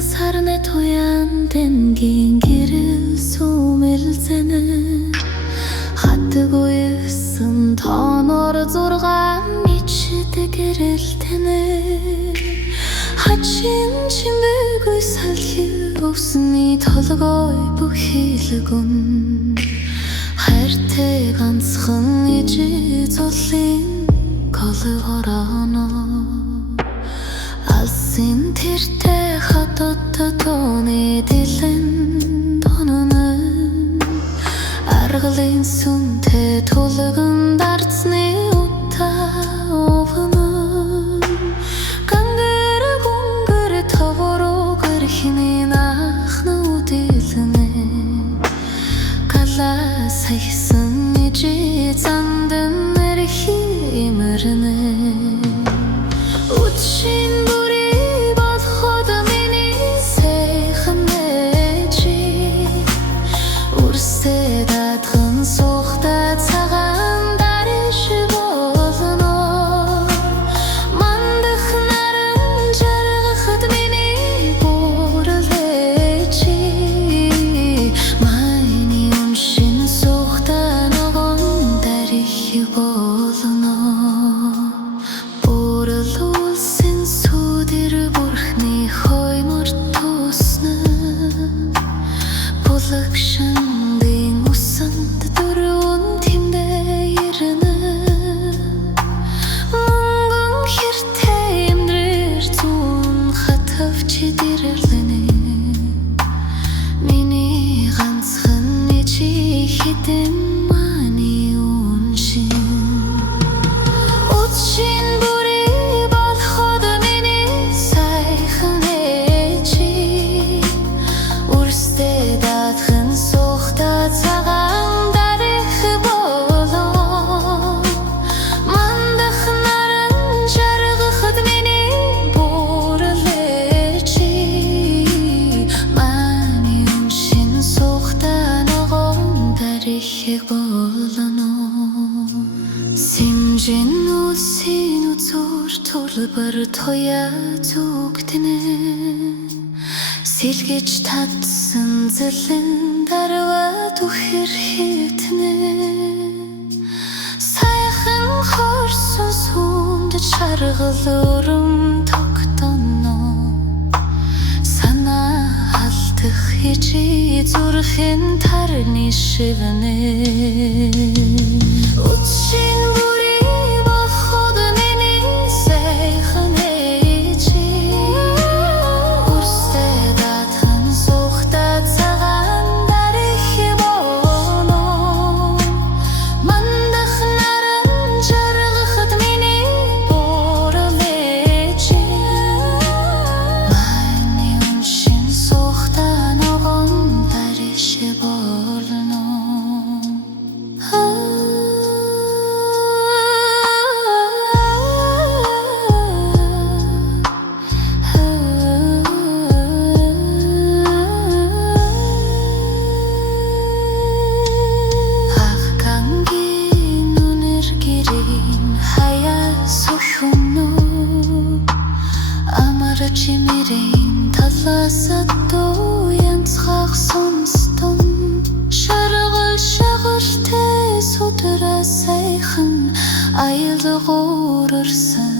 сарны туян дэнгийн гэрэл сүмэлзэнэ хатгүйсэн тонор зургаан ичдэг гэрэлтэнэ хачин чимээгүй салхи өвсний толгой бүхэлгүн хайртай ганцхан ижи зулын колгорано алсын тэртэй хатад тооны дэлэн тонон аргалын сүнтэй тулган дарцны утаа овно гангэр гунгэр тавро гэрхний нахна дэлнэ кала сайсан ижи зандан эрхи имэрнэ утшин бүрий болоход миний сайхан ээжи үрсээ дадхан сухта цагаан дариш болно мандах наран жаргахад миний бүрэл ээжи майни уншин сухта ногоон дарих болно улсын сүдэр бурхны хоймор тусна булагшандын усанд дөрвөн тэмдэ ирнэ мөнгөн хэртэй эмдрэр зүүн хатавч дэрэрлэнэ миний ганцхан ичи хитэн мани уншин утшин Симжин үсин үзүр төлбөр тоя зүгтэнэ сэлгэж татсан зэлэн дарва түхэр хитнэ сайхан хорсон сүнд чаргал өрөм тогтоно санаа алдах ижи зүрхэн тарны шивнэ утшин бүрий болоход миний сайхан ээжи үрсээ дадхан сухта цагаан дарих болно мандах наран жаргахад миний бүрэл ээжи майни уншин сухта ногоон дариш болно чимэрийн талаасад дуу янцгах сонстон шаргал шагалтай судраа сайхан аялгуурсан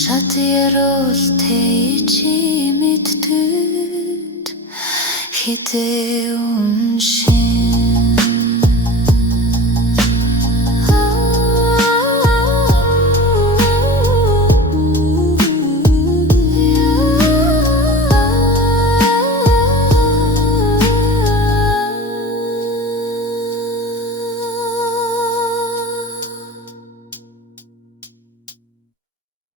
шат яролтэй чи мэддэд хитэ уншин